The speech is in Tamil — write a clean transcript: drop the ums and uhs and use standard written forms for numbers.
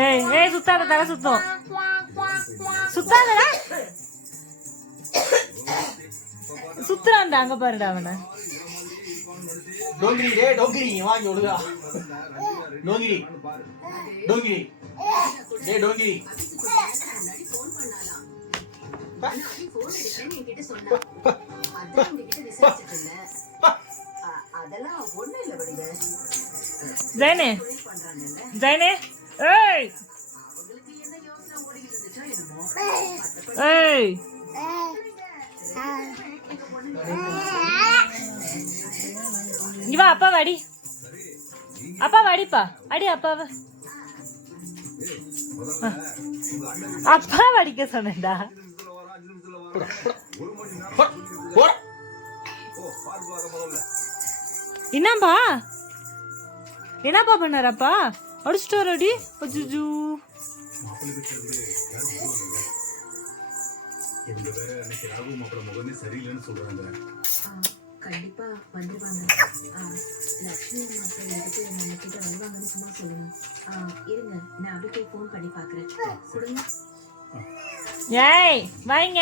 ஏய் ஏய் சுத்தாத தலை சுத்தம் சுத்தாதடா சுத்துறான்டா அங்க பாருடா அவனை டோங்கிரி டே டோங்கிரி வாங்கி ஒழுங்கா டோங்கிரி டோங்கிரி டே டோங்கிரி ஜெயனே ஜெயனே ஏய் ஏய் இவா அப்பா வாடி அப்பா வாடிப்பா அடி அப்பாவ அப்பா வாடிக்க சொன்னேன்டா என்னப்பா என்னப்பா பண்ணாரப்பா அடிச்சுட்டு வரடி அஜுஜு கண்டிப்பா வந்துருவாங்க. லட்சுமி அப்புறம் எடுத்து நம்ம கிட்ட வருவாங்கன்னு சும்மா சொல்லணும். இருங்க நான் அப்படியே ஃபோன் பண்ணி பாக்குறேன். கொடுங்க. ஏய் வாங்க.